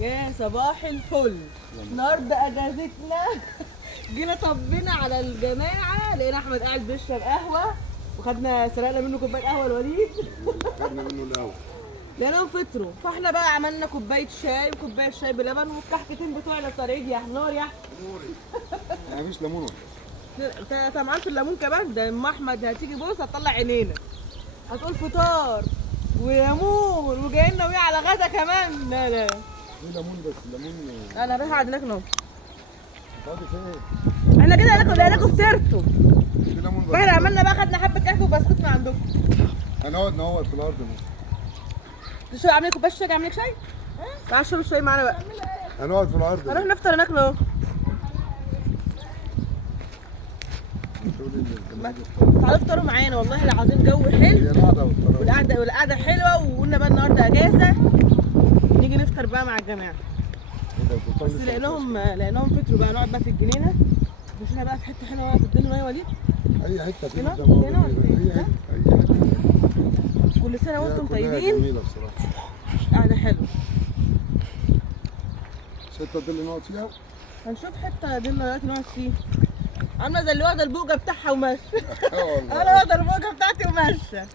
يا صباح الفل. النهارده اجازتنا. جينا طبينا على الجماعه، لقينا احمد قاعد بيشرب قهوه، سرقنا منه كوبايه قهوه الوليد. خدنا منه القهوه لقيناهم فطروا، فاحنا بقى عملنا كوبايه شاي وكوبايه شاي بلبن والكحكتين بتوعنا الطريق يا نار يا يعني مفيش ليمون انت طمعان في الليمون كمان؟ ده ام احمد هتيجي بص هتطلع عينينا، هتقول فطار وليمون وجاي لنا وياه على غدا كمان. لا لا في ليمون، بس الليمون انا رايحه اقعد هناك اهو. فاضي فين؟ احنا كده هناكل فطرتوا. في ليمون بس. فاحنا عملنا بقى، خدنا حبه كحك وبسكوت من عندكم. هنقعد نهور في الارض تشرب عامل كوبايه شاي؟ اعمل لك شاي؟ تعال اشرب الشاي معانا بقى. هنقعد في الارض. هنروح نفطر هناك اهو. تعالوا افطروا معانا، والله العظيم جو حلو. هي القعده والقعده حلوه، وقلنا بقى النهارده اجازه نيجي نفطر بقى مع الجماعه. بس لقيناهم فطروا بقى. نقعد بقى في الجنينه، مشينا بقى في حته حلوه في الدنيا يا وليد. اي حته في هنا؟ الدنيا. هنا ولا إيه؟ اي حته. كل سنه وانتم طيبين. جميله بصراحه. قعده حلوه. الحته دي اللي نقعد فيها. هنشوف حته دي دلوقتي نقعد فيه. عامله زي اللي واخده البوجه بتاعها وماشيه. والله انا واخده البوجه بتاعتي وماشيه.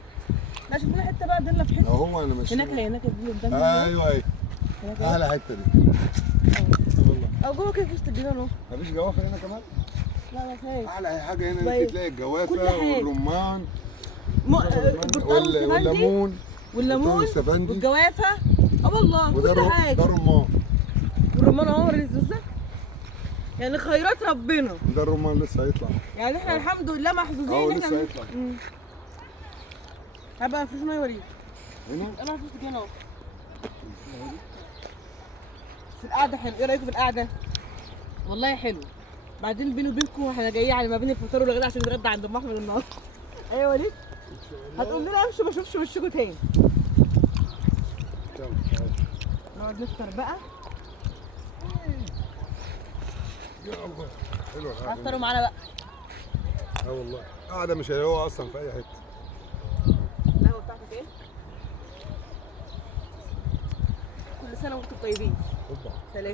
لا شوف لنا حته بقى دلنا في حته. اهو انا ماشي هناك اللي قدامنا. ايوه هناك احلى حته دي والله. او جوه كده في وسط الجنينه اهو. مفيش جوافه هنا كمان؟ لا ما فيهاش. احلى حاجه هنا طيب. انت تلاقي الجوافه كل حاجة. والرمان البرتقال والليمون والليمون والجوافه. اه والله كل حاجه. ده رمان. والرمان اهو لسه، يعني خيرات ربنا. ده الرمان لسه هيطلع. يعني احنا الحمد لله محظوظين اهو ان لسه احنا هيطلع. هبقى مفيش ميه وليد. هنا انا في وسط الجنينه اهو. بس القعده حلوه. ايه رايكم في القعده؟ والله حلو. بعدين بيني وبينكم احنا جايين على ما بين الفطار والغدا عشان نتغدى عند ام احمد النهارده. ايوه يا وليد. هتقول لنا امشوا ما اشوفش وشكوا تاني. نقعد نفطر بقى. يا الله حلوه القعده. افطروا معانا بقى. اه والله قاعده مش هيلاقوها اصلا في اي حته. القهوه بتاعتك ايه؟ كل سنه وانتم طيبين. اوبا سلام.